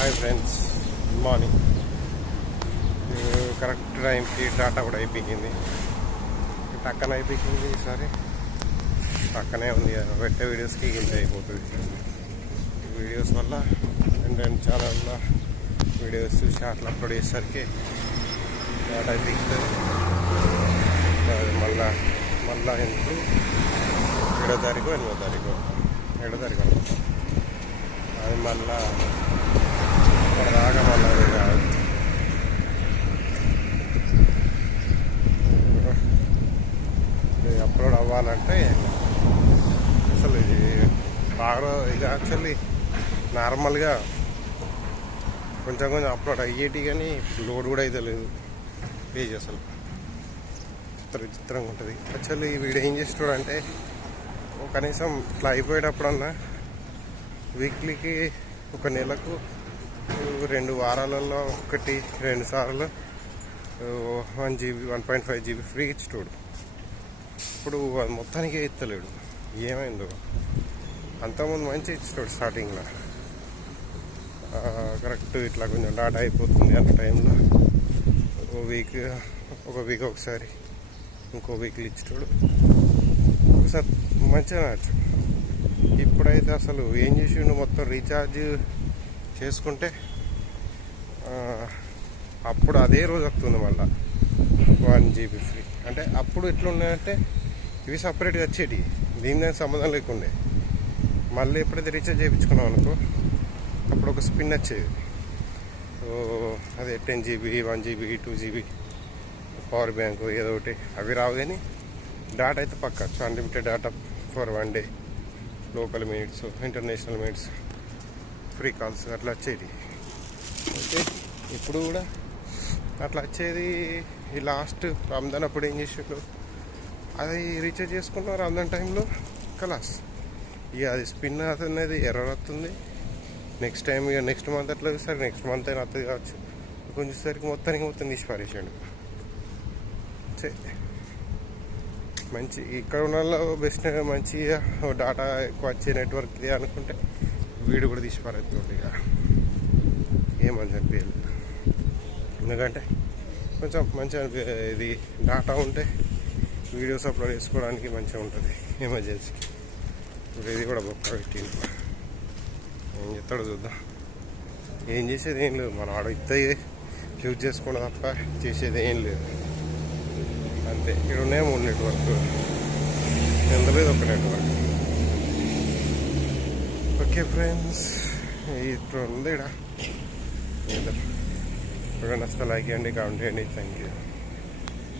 Hi friends good morning. Correct టైంకి data కూడా అయిపోయింది. పక్కన అయిపోయింది ఈసారి. పక్కనే ఉంది పెట్టే వీడియోస్కి ఇంత అయిపోతుంది. వీడియోస్ వల్ల రెండు ఛానల్లో వీడియోస్ అట్లా అప్లోడ్ చేసేసరికి డాటా అయిపోతుంది అది మళ్ళా మళ్ళా ఎందుకు? ఏడో తారీఖు ఎనిమిదో తారీఖు. ఏడో తారీఖు. అది మళ్ళా అక్కడ మళ్ళా కాదు అప్లోడ్ అవ్వాలంటే అసలు ఇది బాగా ఇది యాక్చువల్లీ నార్మల్గా కొంచెం కొంచెం అప్లోడ్ అయ్యేటి కానీ లోడ్ కూడా అయితే లేదు. పేజ్ అసలు చిత్ర విచిత్రంగా ఉంటుంది. యాక్చువల్లీ వీడు ఏం చేస్తాడు అంటే కనీసం ఇట్లా అయిపోయేటప్పుడన్నా వీక్లీకి ఒక నెలకు రెండు వారాలలో ఒకటి రెండు సార్లు one GB one point five GB free ఇచ్చేటోడు. ఇప్పుడు అది మొత్తానికి ఇస్తలేడు ఏమైందో? అంతకుముందు మంచి ఇచ్చేటోడు స్టార్టింగ్లో. కరెక్ట్ ఇట్లా కొంచెం డాటా అయిపోతుంది అన్న టైంలో. ఒక వీక్ ఒక వీక్ ఒకసారి ఇంకో వీక్లు ఇచ్చేటోడు. ఒకసారి మంచిగా నచ్చు ఇప్పుడైతే అసలు ఏం చేసిండు? మొత్తం రీఛార్జ్ చేసుకుంటే అప్పుడు అదే రోజు వస్తుంది మళ్ళా. వన్ జీబీ ఫ్రీ అంటే అప్పుడు ఎట్లున్నాయంటే ఇవి సపరేట్గా వచ్చేటి. దీని దానికి సంబంధం లేకుండే. మళ్ళీ ఎప్పుడైతే రీఛార్జ్ చేయించుకున్నాం అనుకో అప్పుడు ఒక స్పిన్ వచ్చేది. సో అదే ten GB one GB two GB power bank ఏదో ఒకటి. అవి రావు కానీ డాటా అయితే పక్క. Unlimited data for one day local minutes international minutes free calls అట్లా వచ్చేది అయితే ఇప్పుడు కూడా అట్లా వచ్చేది ఈ లాస్ట్ రంజాన్ అప్పుడు ఏం చేసిండు అది రీఛార్జ్ చేసుకున్నాం రంజాన్ టైంలో కలాస్ ఇక అది స్పిన్ అవుతున్నది ఎర్ర వస్తుంది. నెక్స్ట్ టైం ఇక నెక్స్ట్ మంత్ అట్లా సరే నెక్స్ట్ మంత్ అయినా వస్తుంది కావచ్చు. కొంచెం సరికి మొత్తానికి మొత్తం తీసి పారేసాడు మంచి ఇక్కడ ఉన్న బెస్ట్ మంచిగా డాటా ఎక్కువ వచ్చే నెట్వర్క్ అనుకుంటే వీడు కూడా తీసి పారేస్తుంది ఇక. ఏమని అనిపించలేదు ఎందుకంటే కొంచెం మంచిగా అనిపి ఇది డాటా ఉంటే వీడియోస్ అప్లోడ్ చేసుకోవడానికి మంచిగా ఉంటుంది ఎమర్జెన్సీ. ఇప్పుడు ఇది కూడా బొక్క పెట్టింది. ఏం చెప్తాడో చూద్దాం. ఏం చేసేది ఏం లేదు. మనం ఆడ ఇస్తే యూజ్ చేసుకోవడం తప్ప చేసేది ఏం లేదు. అంతే. ఇక్కడ ఉన్నాయి మూడు నెట్వర్క్. ఎందులో ఇది ఒక నెట్వర్క్. ఓకే ఫ్రెండ్స్ ఇప్పుడు ఉంది ఇక్కడ We're gonna spell like any count anything here.